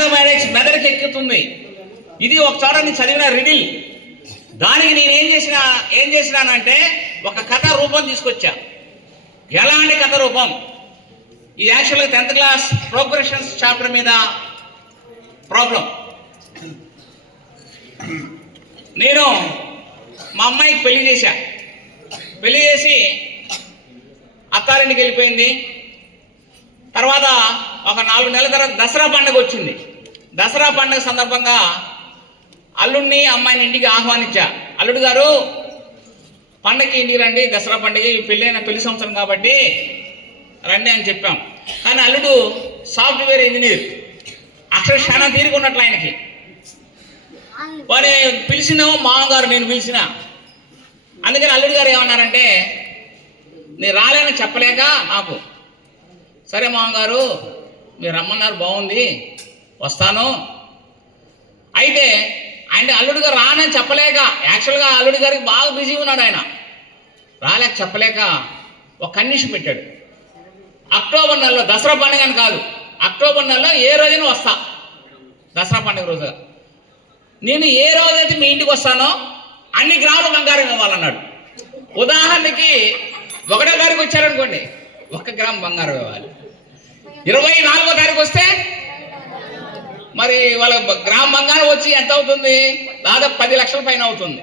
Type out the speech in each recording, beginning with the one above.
Mathematics మెదడుకి ఎక్కుతుంది. ఇది ఒక చోట నేను చదివిన రిడిల్. దానికి నేను ఏం చేసినానంటే ఒక కథ రూపం తీసుకొచ్చా. ఎలాంటి కథ రూపం? ఇది యాక్చువల్గా 10th క్లాస్ ప్రోగ్రెషన్స్ చాప్టర్ మీద ప్రాబ్లం. నేను మా అమ్మాయికి పెళ్లి చేశా. పెళ్లి చేసి అత్తారింటికి వెళ్ళిపోయింది. తర్వాత ఒక 4 నెలల తర్వాత దసరా పండుగ వచ్చింది. దసరా పండుగ సందర్భంగా అల్లుడిని అమ్మాయిని ఇంటికి ఆహ్వానించా. అల్లుడు గారు పండగకి ఇంటికి రండి, దసరా పండుగ పెళ్లి సంవత్సరం కాబట్టి రండి అని చెప్పాం. కానీ అల్లుడు సాఫ్ట్వేర్ ఇంజనీర్, అక్షరశాన తీరుకున్నట్లు ఆయనకి. వాడు పిలిచినామో మామగారు నేను పిలిచిన. అందుకని అల్లుడు గారు ఏమన్నారంటే నేను రాలేని చెప్పలేక నాకు, సరే మామగారు మీరు రమ్మన్నారు, బాగుంది, వస్తాను. అయితే ఆయన అల్లుడు గారు రానని చెప్పలేక, యాక్చువల్గా అల్లుడి గారికి బాగా బిజీ ఉన్నాడు, ఆయన రాలేక చెప్పలేక ఒక కండిషన్ పెట్టాడు. అక్టోబర్ నెలలో, దసరా పండుగ అని కాదు, అక్టోబర్ నెలలో ఏ రోజైనా వస్తా, దసరా పండుగ రోజు. నేను ఏ రోజైతే మీ ఇంటికి వస్తానో అన్ని గ్రాముల బంగారం ఇవ్వాలన్నాడు. ఉదాహరణకి 1వ తారీఖు వచ్చారనుకోండి, 1 గ్రాము బంగారం ఇవ్వాలి. 24వ తారీఖు వస్తే మరి వాళ్ళ గ్రామ్ బంగారం వచ్చి ఎంత అవుతుంది? దాదాపు 10 లక్షల పైన అవుతుంది.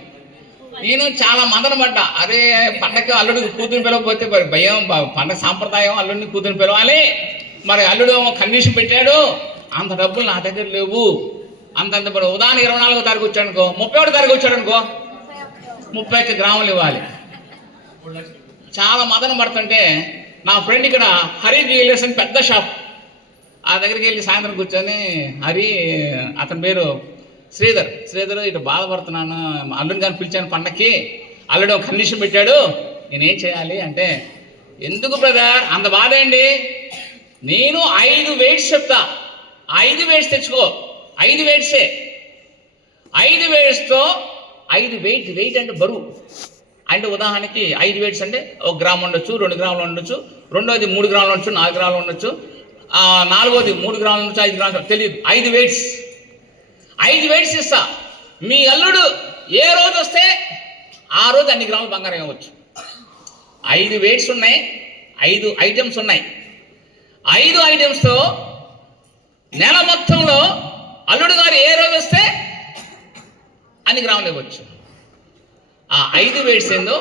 నేను చాలా మదన పడ్డా. అదే పండగ అల్లుడికి కూతురు పిలవకపోతే మరి భయం, పండగ సాంప్రదాయం అల్లుడిని కూతురు పిలవాలి. మరి అల్లుడు కండిషన్ పెట్టాడు, అంత డబ్బులు నా దగ్గర లేవు. అంతంత ఉదాహరణ 24వ తారీఖు వచ్చాడనుకో, 31వ తారీఖు వచ్చాడనుకో 31 గ్రాములు ఇవ్వాలి. చాలా మదన పడుతుంటే నా ఫ్రెండ్ ఇక్కడ హరి జ్యువెలర్స్ అని పెద్ద షాప్, ఆ దగ్గరికి వెళ్ళి సాయంత్రం కూర్చొని, హరి అతని పేరు శ్రీధర్ ఇటు బాధపడుతున్నాను, అల్లుడిని గారిని పిలిచాను పండక్కి, అల్లుడు ఒక కండిషన్ పెట్టాడు, నేనేం చేయాలి అంటే, ఎందుకు బ్రదర్ అంత బాధ ఏంటి, నేను 5 వెయిట్స్ చెప్తా, 5 వెయిట్స్ తెచ్చుకో, 5 వెయిట్సే, 5 వెయిట్స్తో 5 వెయిట్ అంటే బరువు అంటే, ఉదాహరణకి 5 వెయిట్స్ అంటే 1 గ్రాము ఉండొచ్చు, 2 గ్రాములు ఉండొచ్చు, రెండోది 3 గ్రాములు ఉండొచ్చు, 4 గ్రాములు ఉండొచ్చు, నాలుగోది 3 గ్రాముల నుంచి 5 గ్రాములు తెలియదు. 5 వెయిట్స్ ఇస్తా. మీ అల్లుడు ఏ రోజు వస్తే ఆ రోజు అన్ని గ్రాములు బంగారం ఇవ్వచ్చు. 5 వెయిట్స్ ఉన్నాయి, 5 ఐటమ్స్ ఉన్నాయి. 5 ఐటమ్స్తో నెల మొత్తంలో అల్లుడు గారు ఏ రోజు వస్తే అన్ని గ్రాములు ఇవ్వచ్చు. ఆ 5 వెయిట్స్ ఏందో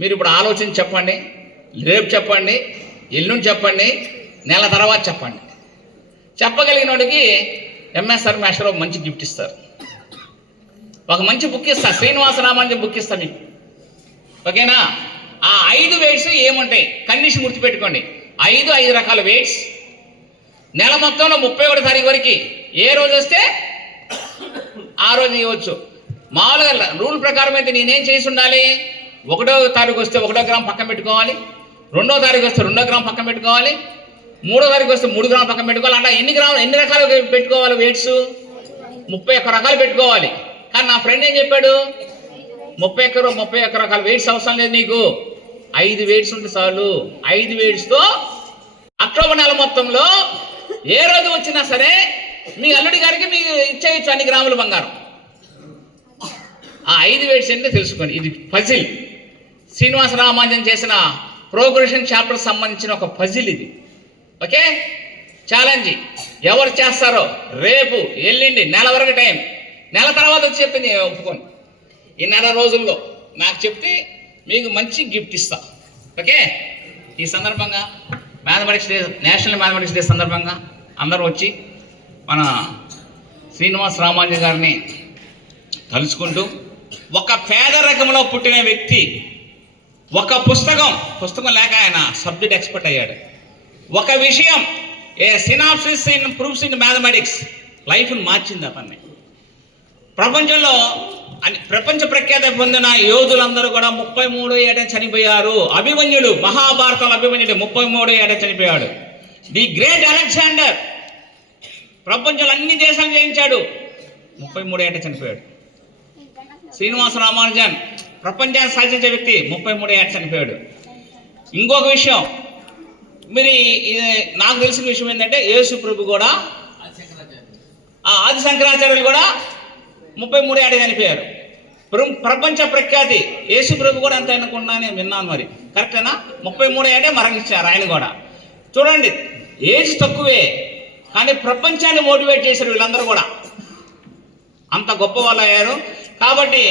మీరు ఇప్పుడు ఆలోచన చెప్పండి, రేపు చెప్పండి, ఎల్లుండి చెప్పండి, నెల తర్వాత చెప్పండి. చెప్పగలిగిన వాడికి ఎంఎస్ఆర్ మాస్టర్ ఒక మంచి గిఫ్ట్ ఇస్తారు, ఒక మంచి బుక్ ఇస్తా, శ్రీనివాస రామానుజన్ బుక్ ఇస్తా మీకు, ఓకేనా? ఆ 5 వెయిట్స్ ఏముంటాయి కండిషన్ గుర్తుపెట్టుకోండి. 5 రకాల వెయిట్స్, నెల మొత్తంలో 31వ తారీఖు వరకు ఏ రోజు వస్తే ఆ రోజు ఇవ్వచ్చు. మామూలుగా రూల్ ప్రకారం అయితే నేనేం చేసి ఉండాలి, 1వ తారీఖు వస్తే 1 గ్రాము పక్కన పెట్టుకోవాలి, 2వ తారీఖు వస్తే 2 గ్రాము పక్కన పెట్టుకోవాలి, 3వ తారీఖు వస్తే 3 గ్రాములు పక్కన పెట్టుకోవాలి. అంటే ఎన్ని రకాలు పెట్టుకోవాలి వెయిట్స్? 31 రకాలు పెట్టుకోవాలి. కానీ నా ఫ్రెండ్ ఏం చెప్పాడు, 31 రకాల వెయిట్స్ అవసరం లేదు, నీకు 5 వెయిట్స్ ఉంటే చాలు. 5 వెయిట్స్తో అక్టోబర్ నెల మొత్తంలో ఏ రోజు వచ్చినా సరే మీ అల్లుడి గారికి మీకు ఇచ్చేయచ్చు అన్ని గ్రాముల బంగారం. ఆ 5 వెయిట్స్ ఏంటో తెలుసుకోండి. ఇది పజిల్, శ్రీనివాస రామానుజన్ చేసిన ప్రోగ్రెషన్ చాప్టర్ సంబంధించిన ఒక పజిల్ ఇది, ఓకే? ఛాలెంజ్ ఎవరు చేస్తారో రేపు ఎల్లుండి నెల వరకు టైం, నెల తర్వాత వచ్చి చెప్తే నేను ఒప్పుకోను. ఈ నెల రోజుల్లో నాకు చెప్తే మీకు మంచి గిఫ్ట్ ఇస్తా, ఓకే? ఈ సందర్భంగా mathematics day, national mathematics day సందర్భంగా అందరూ వచ్చి మన శ్రీనివాస రామానుజన్ గారిని తలుచుకుంటూ, ఒక పేద రకంలో పుట్టిన వ్యక్తి ఒక పుస్తకం లేక ఆయన సబ్జెక్ట్ ఎక్స్పర్ట్ అయ్యాడు. ఒక విషయం, a synopsis in proofs in mathematics లైఫ్ని మార్చింది అతన్ని. ప్రపంచంలో ప్రపంచ ప్రఖ్యాతి పొందిన యోధులందరూ కూడా 33 ఏట చనిపోయారు. అభిమన్యుడు, మహాభారతంలో అభిమన్యుడు 33 ఏట చనిపోయాడు. ది గ్రేట్ అలెగ్జాండర్ ప్రపంచంలో అన్ని దేశాలు జయించాడు, 33 ఏట చనిపోయాడు. శ్రీనివాస రామానుజన్ ప్రపంచాన్ని సాధించే వ్యక్తి, 33 ఏట చనిపోయాడు. ఇంకొక విషయం, మీరు నాకు తెలిసిన విషయం ఏంటంటే యేసు ప్రభు కూడా ఆది శంకరాచార్యులు కూడా 33 ఏట చనిపోయారు. ప్రపంచ ప్రఖ్యాతి యేసు ప్రభు కూడా అంత అనుకున్నా నేను విన్నాను. మరి కరెక్టేనా? 33 ఏటే మరణించారు ఆయన కూడా. చూడండి, ఏజ్ తక్కువే కానీ ప్రపంచాన్ని మోటివేట్ చేశారు వీళ్ళందరూ కూడా, అంత గొప్ప వాళ్ళు అయ్యారు. కాబట్టి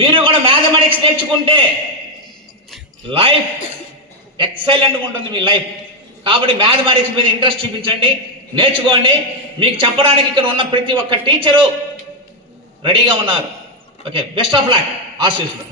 మీరు కూడా మ్యాథమెటిక్స్ నేర్చుకుంటే లైఫ్ ఎక్సలెంట్గా ఉంటుంది మీ లైఫ్. కాబట్టి మ్యాథమెటిక్స్ మీద ఇంట్రెస్ట్ చూపించండి, నేర్చుకోండి. మీకు చెప్పడానికి ఇక్కడ ఉన్న ప్రతి ఒక్క టీచరు రెడీగా ఉన్నారు. ఓకే, బెస్ట్ ఆఫ్ లక్, ఆశీస్సులు.